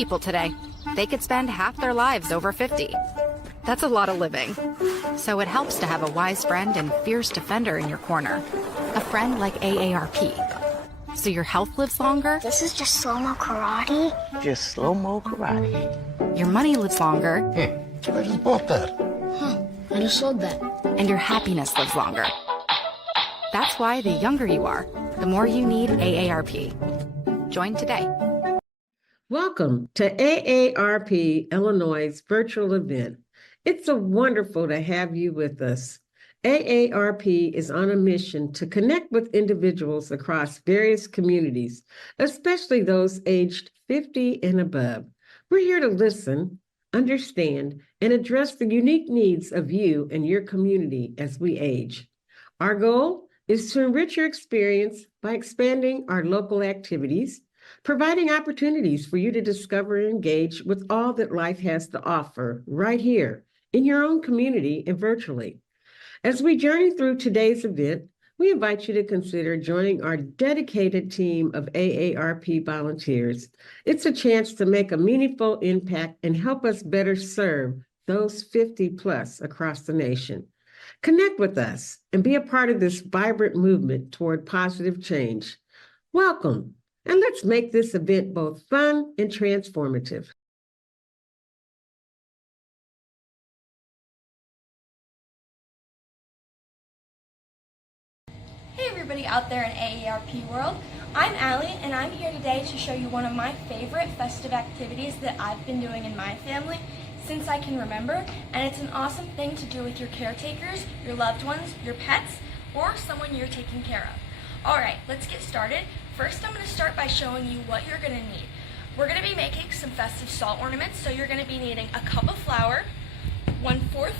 people today. They could spend half their lives over 50. That's a lot of living. So it helps to have a wise friend and fierce defender in your corner. A friend like AARP. So your health lives longer. This is just slow-mo karate? Just slow-mo karate. Your money lives longer. I just bought that. I just sold that. And your happiness lives longer. That's why the younger you are, the more you need AARP. Join today. Welcome to AARP Illinois' virtual event. It's so wonderful to have you with us. AARP is on a mission to connect with individuals across various communities, especially those aged 50 and above. We're here to listen, understand, and address the unique needs of you and your community as we age. Our goal is to enrich your experience by expanding our local activities, providing opportunities for you to discover and engage with all that life has to offer right here in your own community and virtually. As we journey through today's event, we invite you to consider joining our dedicated team of AARP volunteers. It's a chance to make a meaningful impact and help us better serve those 50 plus across the nation. Connect with us and be a part of this vibrant movement toward positive change. Welcome, and let's make this event both fun and transformative. Hey everybody out there in AARP world, I'm Allie and I'm here today to show you one of my favorite festive activities that I've been doing in my family since I can remember, and it's an awesome thing to do with your caretakers, your loved ones, your pets, or someone you're taking care of. Alright, let's get started. First I'm going to start by showing you what you're going to need. We're going to be making some festive salt ornaments, so you're going to be needing a cup of flour, 1/4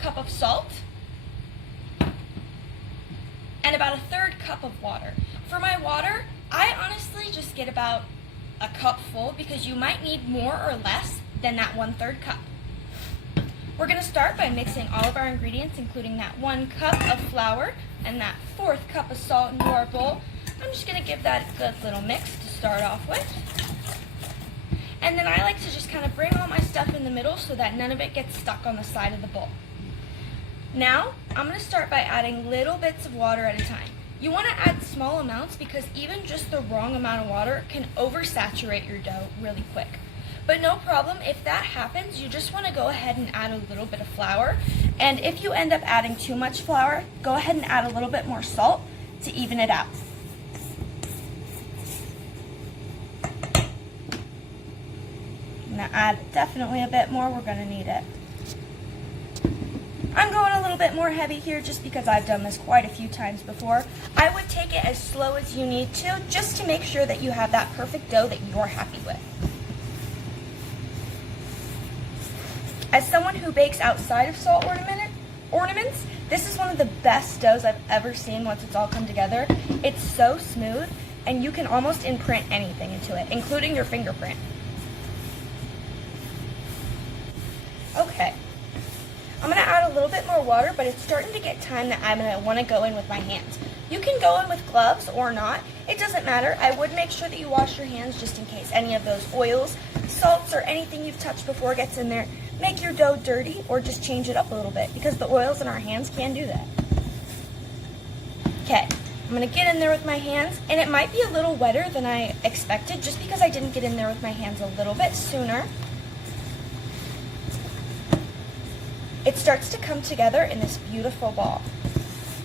cup of salt, and about a 1/3 cup of water. For my water, I honestly just get about a cup full because you might need more or less than that 1/3 cup. We're going to start by mixing all of our ingredients, including that 1 cup of flour and that 1/4 cup of salt into our bowl. I'm just going to give that a good little mix to start off with. And then I like to just kind of bring all my stuff in the middle so that none of it gets stuck on the side of the bowl. Now, I'm going to start by adding little bits of water at a time. You want to add small amounts because even just the wrong amount of water can oversaturate your dough really quick. But no problem, if that happens, you just want to go ahead and add a little bit of flour. And if you end up adding too much flour, go ahead and add a little bit more salt to even it out. I'm going to add definitely a bit more, we're going to need it. I'm going a little bit more heavy here just because I've done this quite a few times before. I would take it as slow as you need to, just to make sure that you have that perfect dough that you're happy with. As someone who bakes outside of salt ornaments, this is one of the best doughs I've ever seen once it's all come together. It's so smooth, and you can almost imprint anything into it, including your fingerprint. Okay. I'm going to add a little bit more water, but it's starting to get time that I'm going to want to go in with my hands. You can go in with gloves or not. It doesn't matter. I would make sure that you wash your hands just in case any of those oils, salts, or anything you've touched before gets in there. Make your dough dirty or just change it up a little bit because the oils in our hands can do that. Okay, I'm going to get in there with my hands, and it might be a little wetter than I expected just because I didn't get in there with my hands a little bit sooner. It starts to come together in this beautiful ball.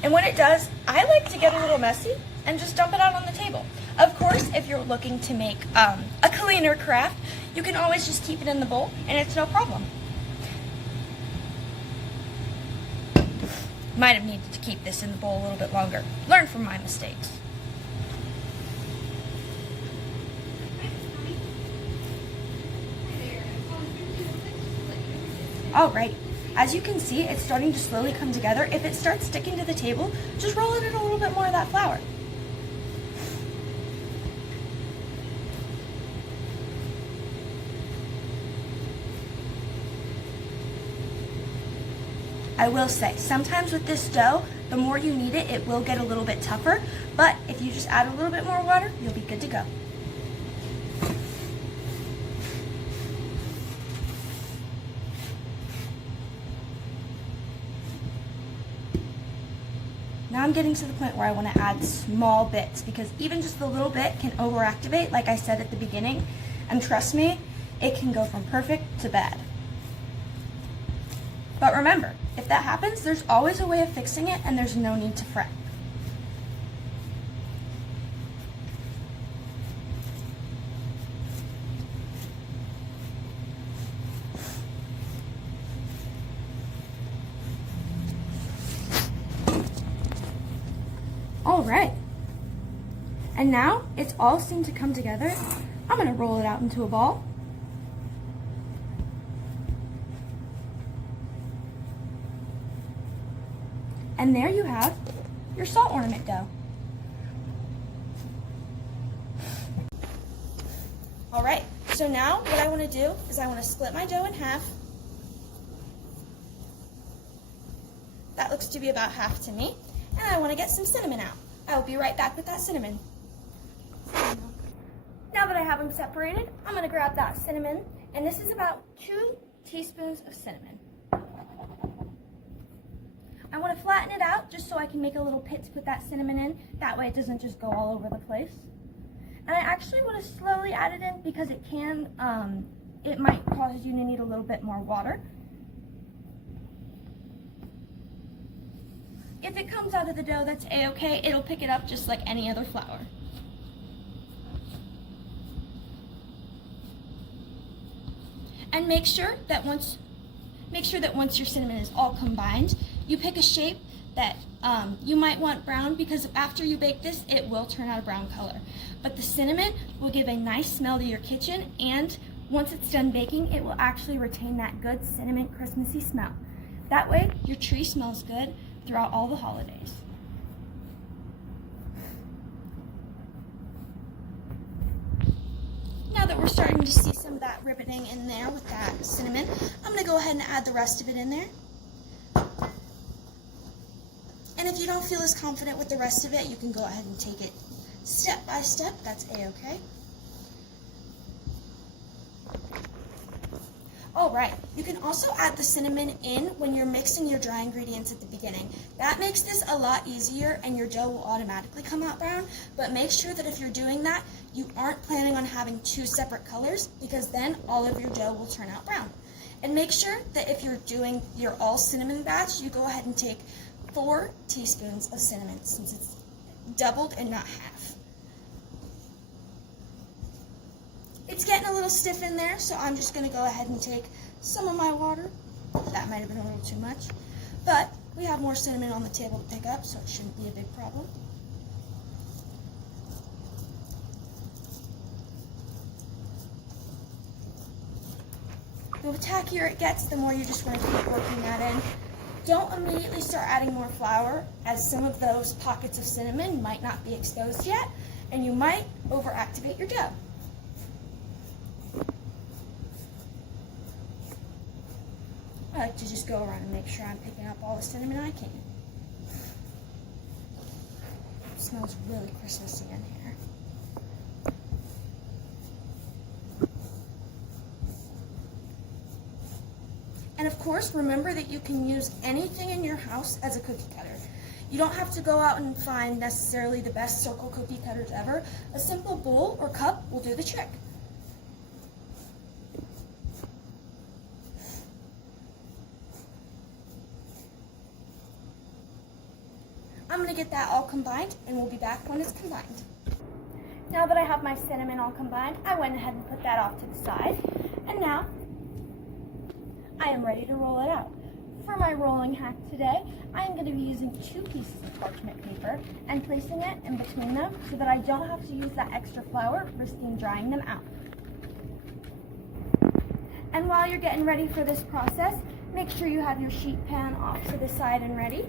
And when it does, I like to get a little messy and just dump it out on the table. Of course, if you're looking to make a cleaner craft, you can always just keep it in the bowl and it's no problem. Might have needed to keep this in the bowl a little bit longer. Learn from my mistakes. Alright. As you can see, it's starting to slowly come together. If it starts sticking to the table, just roll it in a little bit more of that flour. I will say, sometimes with this dough, the more you knead it, it will get a little bit tougher, but if you just add a little bit more water, you'll be good to go. Now I'm getting to the point where I want to add small bits, because even just a little bit can overactivate, like I said at the beginning. And trust me, it can go from perfect to bad. But remember, if that happens, there's always a way of fixing it, and there's no need to fret. All right. And now it's all seemed to come together. I'm going to roll it out into a ball. And there you have your salt ornament dough. All right, so now what I want to do is I want to split my dough in half. That looks to be about half to me. And I want to get some cinnamon out. I will be right back with that cinnamon. Now that I have them separated, I'm going to grab that cinnamon, and this is about 2 teaspoons of cinnamon. I want to flatten it out just so I can make a little pit to put that cinnamon in. That way it doesn't just go all over the place. And I actually want to slowly add it in because it might cause you to need a little bit more water. If it comes out of the dough, that's a-okay. It'll pick it up just like any other flour. And make sure that once your cinnamon is all combined, you pick a shape that you might want brown, because after you bake this, it will turn out a brown color. But the cinnamon will give a nice smell to your kitchen, and once it's done baking, it will actually retain that good cinnamon Christmassy smell. That way, your tree smells good throughout all the holidays. Now that we're starting to see some of that ribboning in there with that cinnamon, I'm going to go ahead and add the rest of it in there. And if you don't feel as confident with the rest of it, you can go ahead and take it step by step. That's a-okay. All right, you can also add the cinnamon in when you're mixing your dry ingredients at the beginning. That makes this a lot easier, and your dough will automatically come out brown. But make sure that if you're doing that, you aren't planning on having 2 separate colors, because then all of your dough will turn out brown. And make sure that if you're doing your all cinnamon batch, you go ahead and take 4 teaspoons of cinnamon, since it's doubled and not half. It's getting a little stiff in there, so I'm just going to go ahead and take some of my water. That might have been a little too much, but we have more cinnamon on the table to pick up, so it shouldn't be a big problem. The tackier it gets, the more you just want to keep working that in. Don't immediately start adding more flour, as some of those pockets of cinnamon might not be exposed yet, and you might overactivate your dough. I like to just go around and make sure I'm picking up all the cinnamon I can. It smells really Christmassy in here. And of course, remember that you can use anything in your house as a cookie cutter. You don't have to go out and find necessarily the best circle cookie cutters ever. A simple bowl or cup will do the trick. I'm going to get that all combined, and we'll be back when it's combined. Now that I have my cinnamon all combined, I went ahead and put that off to the side. And now, I am ready to roll it out. For my rolling hack today, I am going to be using 2 pieces of parchment paper and placing it in between them so that I don't have to use that extra flour, risking drying them out. And while you're getting ready for this process, make sure you have your sheet pan off to the side and ready.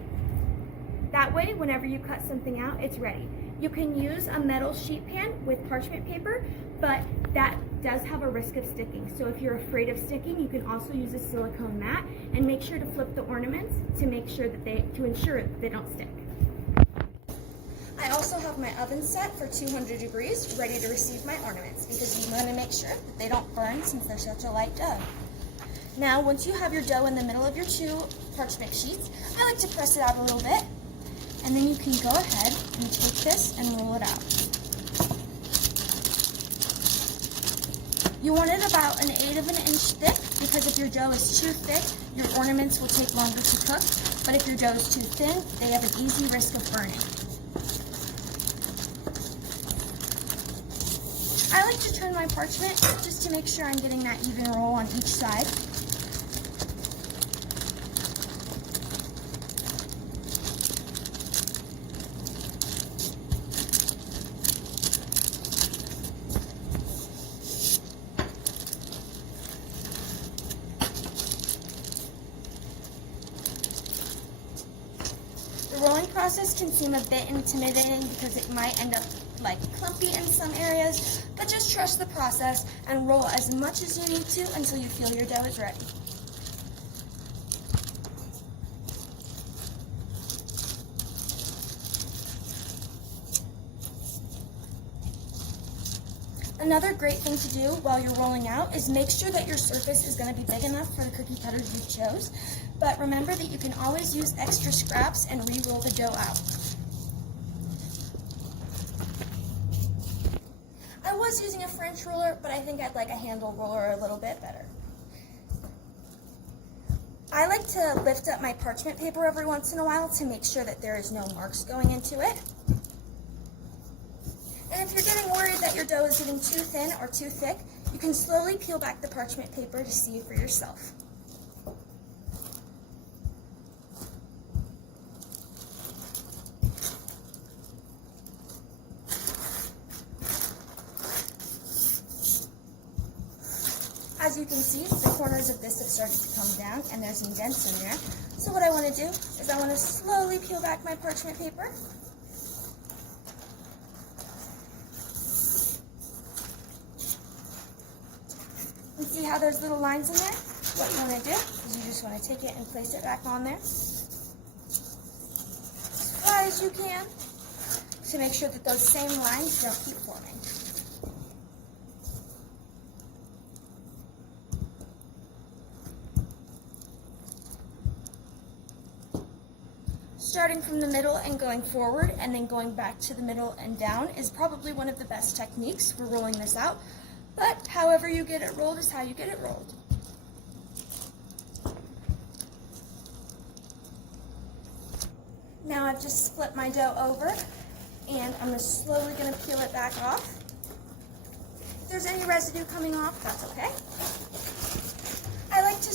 That way, whenever you cut something out, it's ready. You can use a metal sheet pan with parchment paper, but that does have a risk of sticking. So if you're afraid of sticking, you can also use a silicone mat, and make sure to flip the ornaments to make sure that to ensure that they don't stick. I also have my oven set for 200 degrees, ready to receive my ornaments, because you want to make sure that they don't burn since they're such a light dough. Now, once you have your dough in the middle of your 2 parchment sheets, I like to press it out a little bit. And then you can go ahead and take this and roll it out. You want it about 1/8 of an inch thick, because if your dough is too thick, your ornaments will take longer to cook. But if your dough is too thin, they have an easy risk of burning. I like to turn my parchment just to make sure I'm getting that even roll on each side. The rolling process can seem a bit intimidating because it might end up like clumpy in some areas, but just trust the process and roll as much as you need to until you feel your dough is ready. Another great thing to do while you're rolling out is make sure that your surface is going to be big enough for the cookie cutters you chose. But remember that you can always use extra scraps and re-roll the dough out. I was using a French roller, but I think I'd like a handle roller a little bit better. I like to lift up my parchment paper every once in a while to make sure that there is no marks going into it. And if you're getting worried that your dough is getting too thin or too thick, you can slowly peel back the parchment paper to see for yourself. As you can see, the corners of this have started to come down and there's indents in there. So what I want to do is I want to slowly peel back my parchment paper. And see how there's little lines in there? What you want to do is you just want to take it and place it back on there as far as you can to make sure that those same lines don't keep forming. Starting from the middle and going forward and then going back to the middle and down is probably one of the best techniques for rolling this out. But however you get it rolled is how you get it rolled. Now I've just split my dough over and I'm slowly going to peel it back off. If there's any residue coming off, that's okay. I like to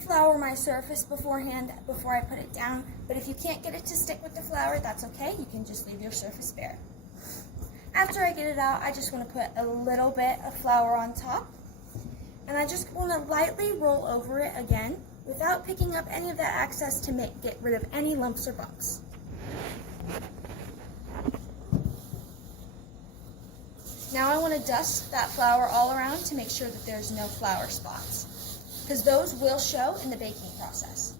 flour my surface beforehand before I put it down, but if you can't get it to stick with the flour, that's okay. You can just leave your surface bare. After I get it out, I just want to put a little bit of flour on top, and I just want to lightly roll over it again without picking up any of that excess to get rid of any lumps or bumps. Now I want to dust that flour all around to make sure that there's no flour spots, because those will show in the baking process.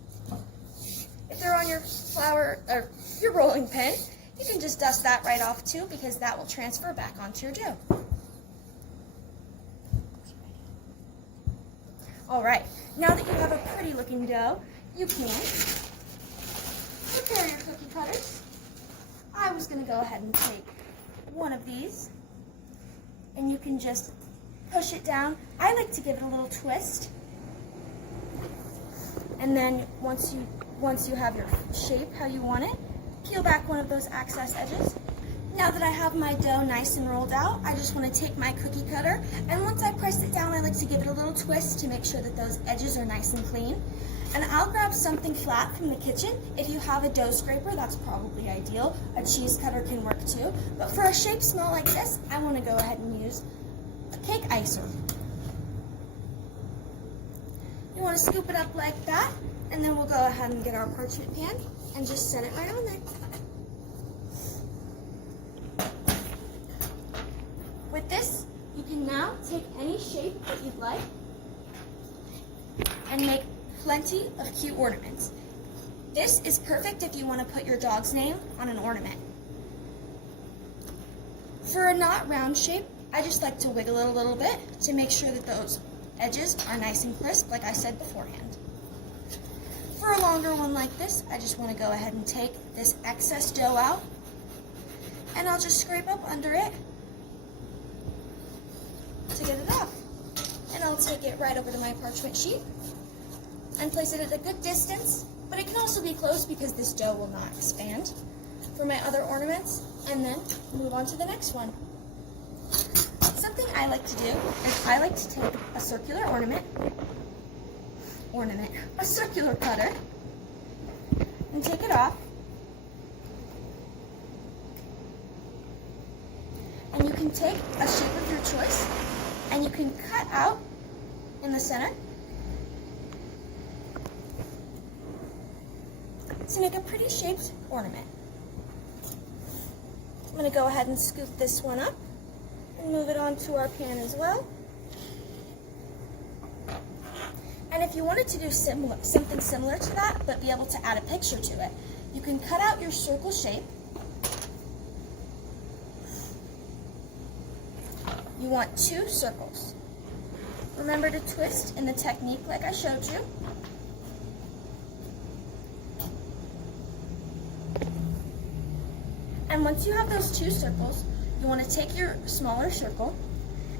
If they're on your flour or your rolling pin, you can just dust that right off too, because that will transfer back onto your dough. All right, now that you have a pretty looking dough, you can prepare your cookie cutters. I was going to go ahead and take one of these, and you can just push it down. I like to give it a little twist. And then once you have your shape how you want it, peel back one of those excess edges. Now that I have my dough nice and rolled out, I just want to take my cookie cutter, and once I press it down, I like to give it a little twist to make sure that those edges are nice and clean. And I'll grab something flat from the kitchen. If you have a dough scraper, that's probably ideal. A cheese cutter can work too. But for a shape small like this, I want to go ahead and use a cake icer. You want to scoop it up like that, and then we'll go ahead and get our parchment pan and just set it right on there. With this, you can now take any shape that you'd like and make plenty of cute ornaments. This is perfect if you want to put your dog's name on an ornament. For a not round shape, I just like to wiggle it a little bit to make sure that those edges are nice and crisp, like I said beforehand. For a longer one like this, I just want to go ahead and take this excess dough out, and I'll just scrape up under it to get it off. And I'll take it right over to my parchment sheet and place it at a good distance, but it can also be close because this dough will not expand, for my other ornaments, and then move on to the next one. Something I like to do is I like to take a circular a circular cutter, and take it off. And you can take a shape of your choice, and you can cut out in the center to make a pretty shaped ornament. I'm going to go ahead and scoop this one up and move it onto our pan as well. And if you wanted to do something similar to that, but be able to add a picture to it, you can cut out your circle shape. You want 2 circles. Remember to twist in the technique like I showed you. And once you have those 2 circles, you want to take your smaller circle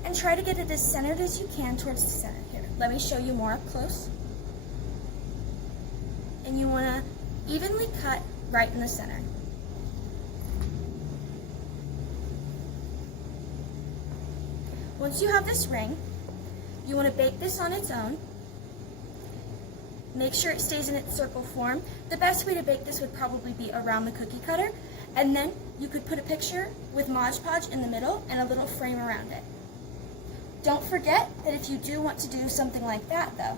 and try to get it as centered as you can towards the center here. Let me show you more up close. And you want to evenly cut right in the center. Once you have this ring, you want to bake this on its own. Make sure it stays in its circle form. The best way to bake this would probably be around the cookie cutter, and then you could put a picture with Mod Podge in the middle and a little frame around it. Don't forget that if you do want to do something like that though,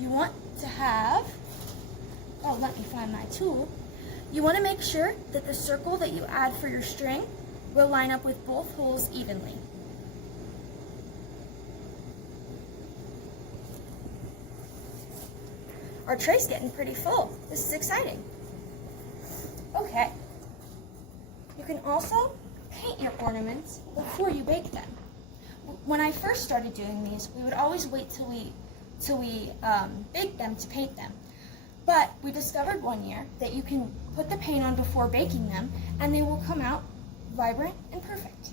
you want to have, let me find my tool. You want to make sure that the circle that you add for your string will line up with both holes evenly. Our tray's getting pretty full. This is exciting. Okay. You can also paint your ornaments before you bake them. When I first started doing these, we would always wait till we bake them to paint them. But we discovered one year that you can put the paint on before baking them, and they will come out vibrant and perfect.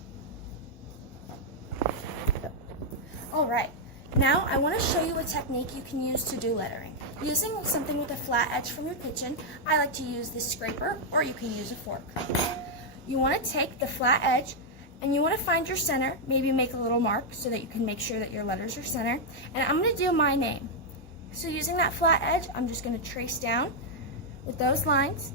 All right. Now I want to show you a technique you can use to do lettering. Using something with a flat edge from your kitchen, I like to use this scraper, or you can use a fork. You want to take the flat edge and you want to find your center, maybe make a little mark so that you can make sure that your letters are centered. And I'm going to do my name. So using that flat edge, I'm just going to trace down with those lines.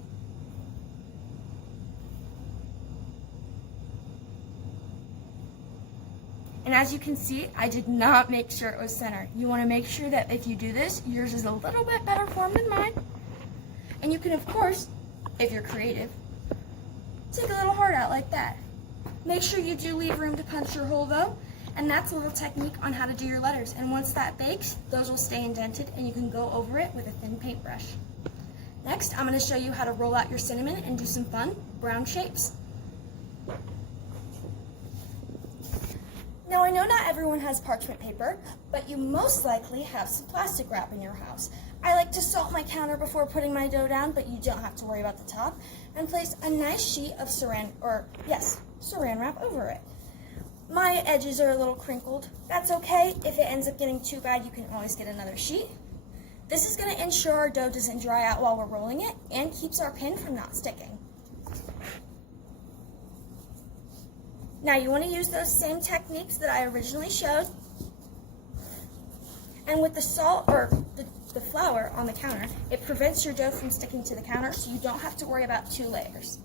And as you can see, I did not make sure it was centered. You want to make sure that if you do this, yours is a little bit better form than mine. And you can, of course, if you're creative, take a little heart out like that. Make sure you do leave room to punch your hole though, and that's a little technique on how to do your letters. And once that bakes, those will stay indented and you can go over it with a thin paintbrush. Next, I'm going to show you how to roll out your cinnamon and do some fun brown shapes. Now I know not everyone has parchment paper, but you most likely have some plastic wrap in your house. I like to salt my counter before putting my dough down, but you don't have to worry about the top, and place a nice sheet of saran wrap over it. My edges are a little crinkled. That's okay. If it ends up getting too bad, you can always get another sheet. This is going to ensure our dough doesn't dry out while we're rolling it and keeps our pin from not sticking. Now you want to use those same techniques that I originally showed. And with the salt or the flour on the counter, it prevents your dough from sticking to the counter, so you don't have to worry about 2 layers.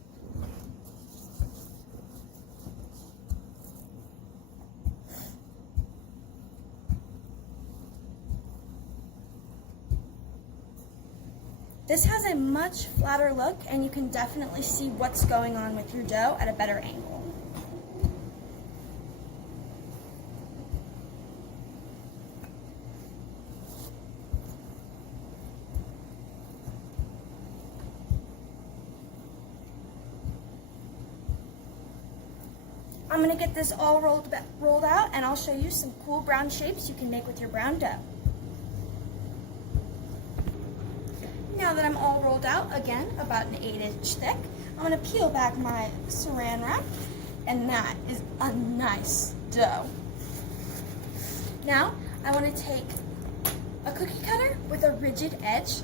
This has a much flatter look, and you can definitely see what's going on with your dough at a better angle. I'm going to get this all rolled out, and I'll show you some cool brown shapes you can make with your brown dough. Now that I'm all rolled out, again, about an 8-inch thick, I'm going to peel back my saran wrap, and that is a nice dough. Now, I want to take a cookie cutter with a rigid edge,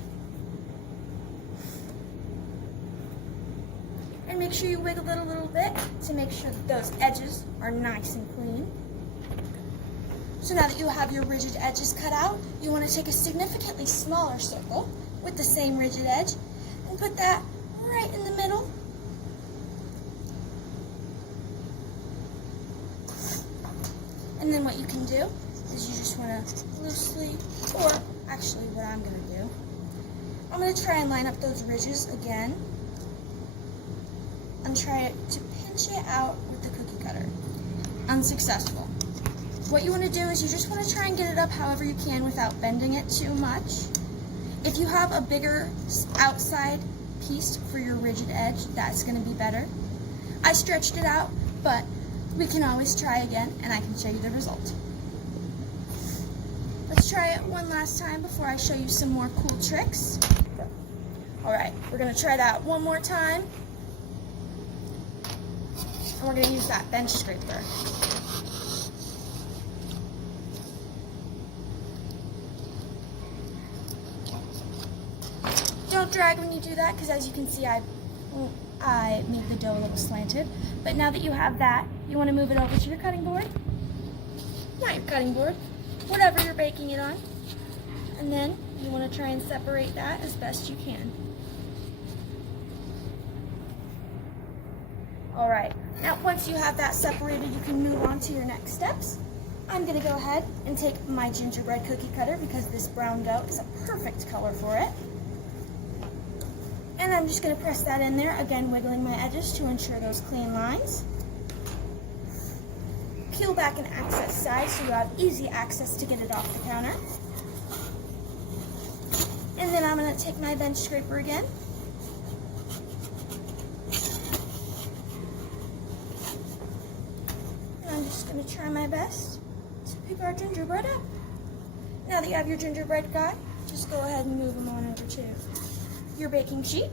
and make sure you wiggle it a little bit to make sure that those edges are nice and clean. So now that you have your rigid edges cut out, you want to take a significantly smaller circle with the same rigid edge and put that right in the middle. And then what you can do is you just want to loosely, or actually what I'm going to do, I'm going to try and line up those ridges again and try to pinch it out with the cookie cutter. Unsuccessful. What you want to do is you just want to try and get it up however you can without bending it too much. If you have a bigger outside piece for your rigid edge, that's going to be better. I stretched it out, but we can always try again and I can show you the result. Let's try it one last time before I show you some more cool tricks. Alright, we're going to try that one more time. And we're going to use that bench scraper. Don't drag when you do that, because as you can see, I made the dough a little slanted. But now that you have that, you want to move it over to your cutting board. Not your cutting board, whatever you're baking it on. And then you want to try and separate that as best you can. Alright, now once you have that separated, you can move on to your next steps. I'm going to go ahead and take my gingerbread cookie cutter because this brown dough is a perfect color for it. And I'm just going to press that in there, again wiggling my edges to ensure those clean lines. Peel back an access side so you have easy access to get it off the counter. And then I'm going to take my bench scraper again. And I'm just going to try my best to pick our gingerbread up. Now that you have your gingerbread guy, just go ahead and move them on over to your baking sheet.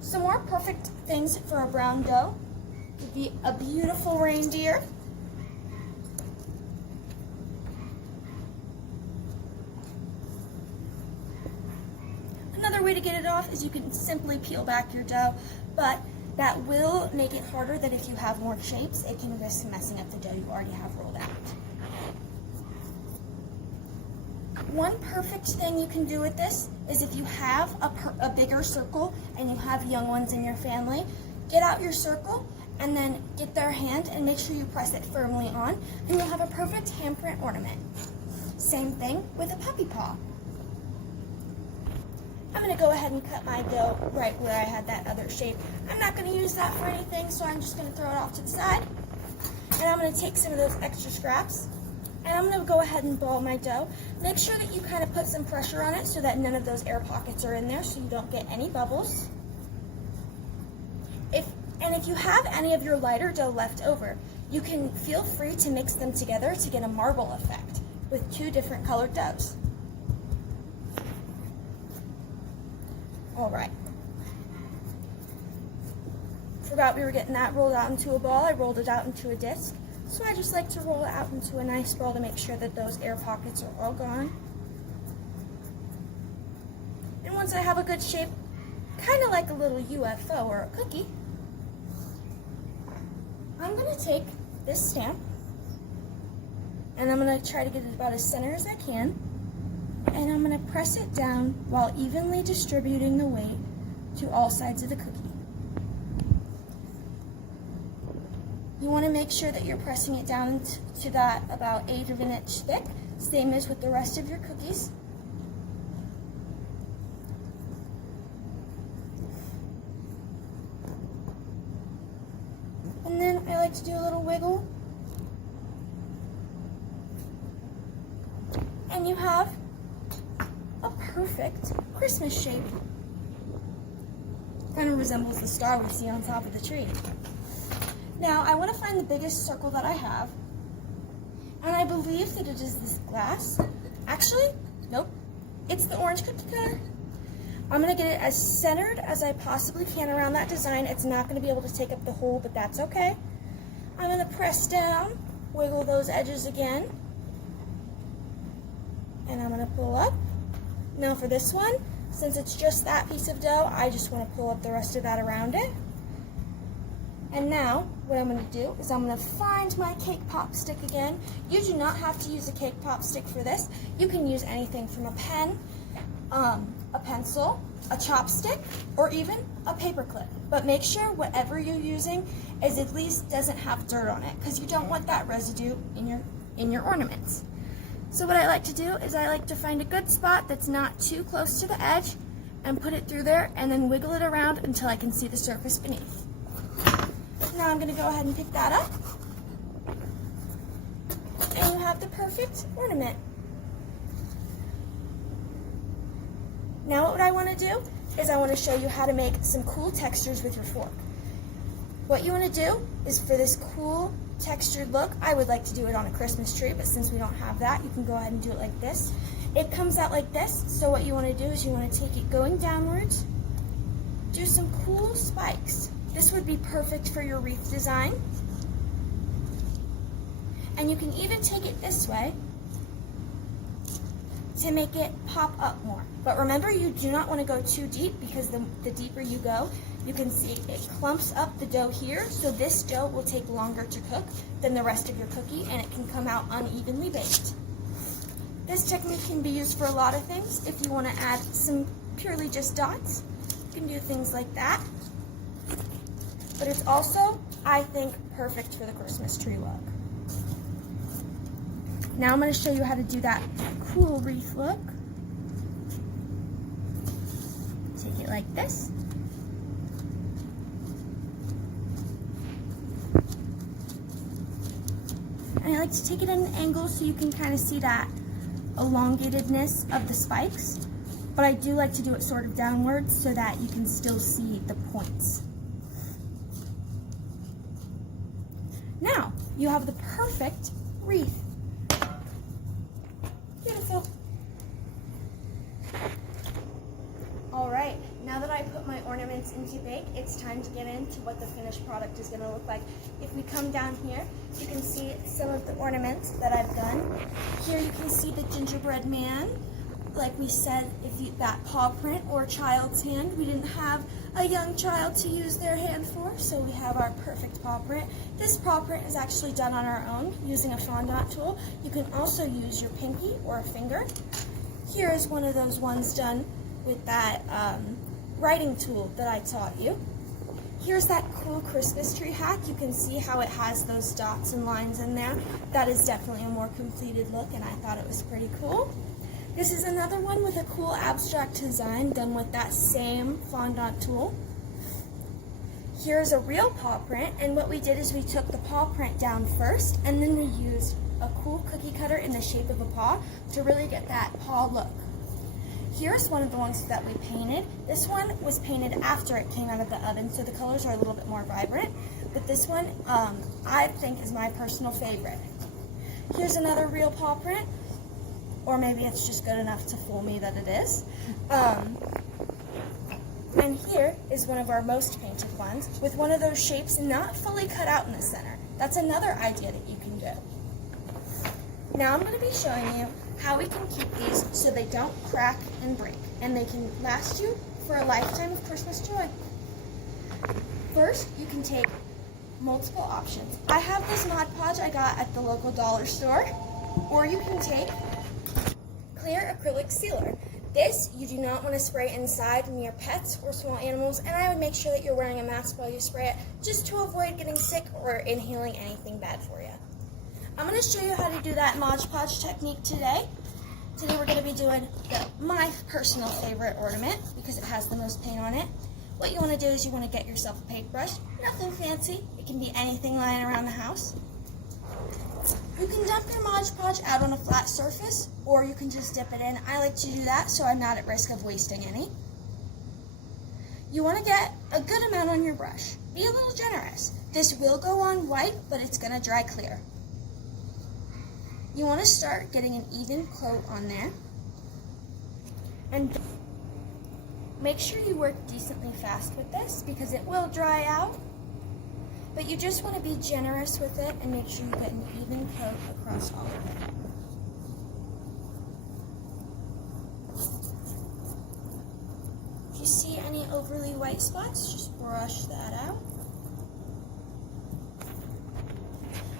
Some more perfect things for a brown dough would be a beautiful reindeer. Another way to get it off is you can simply peel back your dough, but that will make it harder that if you have more shapes, it can risk messing up the dough you already have rolled out. One perfect thing you can do with this is if you have a bigger circle and you have young ones in your family, get out your circle and then get their hand and make sure you press it firmly on and you'll have a perfect handprint ornament. Same thing with a puppy paw. I'm going to go ahead and cut my dough right where I had that other shape. I'm not going to use that for anything, so I'm just going to throw it off to the side. And I'm going to take some of those extra scraps and I'm going to go ahead and ball my dough. Make sure that you kind of put some pressure on it so that none of those air pockets are in there so you don't get any bubbles. If you have any of your lighter dough left over, you can feel free to mix them together to get a marble effect with two different colored doughs. Alright. Forgot we were getting that rolled out into a ball. I rolled it out into a disc. So I just like to roll it out into a nice ball to make sure that those air pockets are all gone. And once I have a good shape, kind of like a little UFO or a cookie, I'm going to take this stamp and I'm going to try to get it about as center as I can. And I'm going to press it down while evenly distributing the weight to all sides of the cookie. You want to make sure that you're pressing it down to that about 1/8 of an inch thick, same as with the rest of your cookies. And then I like to do a little wiggle. And you have a perfect Christmas shape. Kind of resembles the star we see on top of the tree. Now, I want to find the biggest circle that I have, and I believe that it is this glass. Actually, nope, It's the orange cookie cutter. I'm gonna get it as centered as I possibly can around that design. It's not gonna be able to take up the whole, but that's okay. I'm gonna press down, wiggle those edges again, and I'm gonna pull up. Now for this one, since it's just that piece of dough, I just wanna pull up the rest of that around it. And now, what I'm going to do is I'm going to find my cake pop stick again. You do not have to use a cake pop stick for this. You can use anything from a pen, a pencil, a chopstick, or even a paper clip. But make sure whatever you're using is at least doesn't have dirt on it, because you don't want that residue in your ornaments. So what I like to do is I like to find a good spot that's not too close to the edge and put it through there and then wiggle it around until I can see the surface beneath. Now I'm going to go ahead and pick that up, and you have the perfect ornament. Now what I want to do is I want to show you how to make some cool textures with your fork. What you want to do is, for this cool textured look, I would like to do it on a Christmas tree, but since we don't have that, you can go ahead and do it like this. It comes out like this, so what you want to do is you want to take it going downwards, do some cool spikes. This would be perfect for your wreath design. And you can even take it this way to make it pop up more. But remember, you do not want to go too deep, because the deeper you go, you can see it clumps up the dough here, so this dough will take longer to cook than the rest of your cookie, and it can come out unevenly baked. This technique can be used for a lot of things. If you want to add some purely just dots, you can do things like that. But it's also, I think, perfect for the Christmas tree look. Now I'm going to show you how to do that cool wreath look. Take it like this. And I like to take it at an angle so you can kind of see that elongatedness of the spikes. But I do like to do it sort of downwards so that you can still see the points. Now, you have the perfect wreath. Beautiful. All right, now that I put my ornaments into bake, it's time to get into what the finished product is gonna look like. If we come down here, you can see some of the ornaments that I've done. Here you can see the gingerbread man. Like we said, that paw print or a child's hand, we didn't have a young child to use their hand for, so we have our perfect paw print. This paw print is actually done on our own using a fondant tool. You can also use your pinky or a finger. Here is one of those ones done with that writing tool that I taught you. Here's that cool Christmas tree hack. You can see how it has those dots and lines in there. That is definitely a more completed look, and I thought it was pretty cool. This is another one with a cool abstract design done with that same fondant tool. Here's a real paw print, and what we did is we took the paw print down first, and then we used a cool cookie cutter in the shape of a paw to really get that paw look. Here's one of the ones that we painted. This one was painted after it came out of the oven, so the colors are a little bit more vibrant, but this one I think is my personal favorite. Here's another real paw print. Or maybe it's just good enough to fool me that it is. And here is one of our most painted ones with one of those shapes not fully cut out in the center. That's another idea that you can do. Now I'm going to be showing you how we can keep these so they don't crack and break, and they can last you for a lifetime of Christmas joy. First, you can take multiple options. I have this Mod Podge I got at the local dollar store, or you can take clear acrylic sealer. This you do not want to spray inside near pets or small animals, and I would make sure that you're wearing a mask while you spray it, just to avoid getting sick or inhaling anything bad for you. I'm going to show you how to do that Mod Podge technique today. Today we're going to be doing my personal favorite ornament because it has the most paint on it. What you want to do is you want to get yourself a paintbrush. Nothing fancy. It can be anything lying around the house. You can dump your Mod Podge out on a flat surface, or you can just dip it in. I like to do that so I'm not at risk of wasting any. You want to get a good amount on your brush. Be a little generous. This will go on white, but it's going to dry clear. You want to start getting an even coat on there. And make sure you work decently fast with this because it will dry out. But you just want to be generous with it and make sure you get an even coat across all of it. If you see any overly white spots, just brush that out.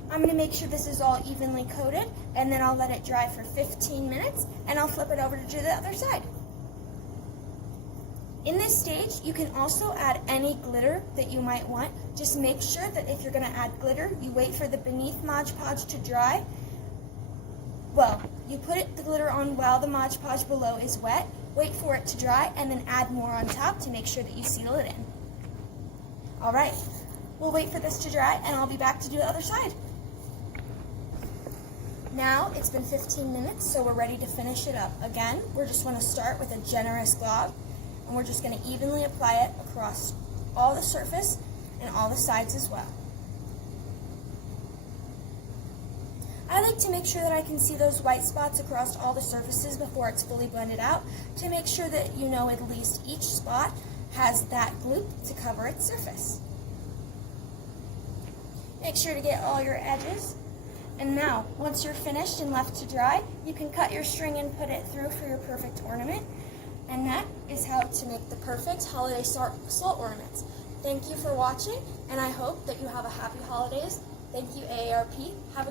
I'm going to make sure this is all evenly coated, and then I'll let it dry for 15 minutes, and I'll flip it over to do the other side. In this stage, you can also add any glitter that you might want. Just make sure that if you're going to add glitter, you wait for the beneath Mod Podge to dry. Well, you put the glitter on while the Mod Podge below is wet, wait for it to dry, and then add more on top to make sure that you seal it in. Alright, we'll wait for this to dry, and I'll be back to do the other side. Now, it's been 15 minutes, so we're ready to finish it up. Again, we're just going to start with a generous glob, and we're just going to evenly apply it across all the surface and all the sides as well. I like to make sure that I can see those white spots across all the surfaces before it's fully blended out to make sure that you know at least each spot has that gloop to cover its surface. Make sure to get all your edges. And now, once you're finished and left to dry, you can cut your string and put it through for your perfect ornament. And that is how to make the perfect holiday salt ornaments. Thank you for watching, and I hope that you have a happy holidays. Thank you, AARP. Have a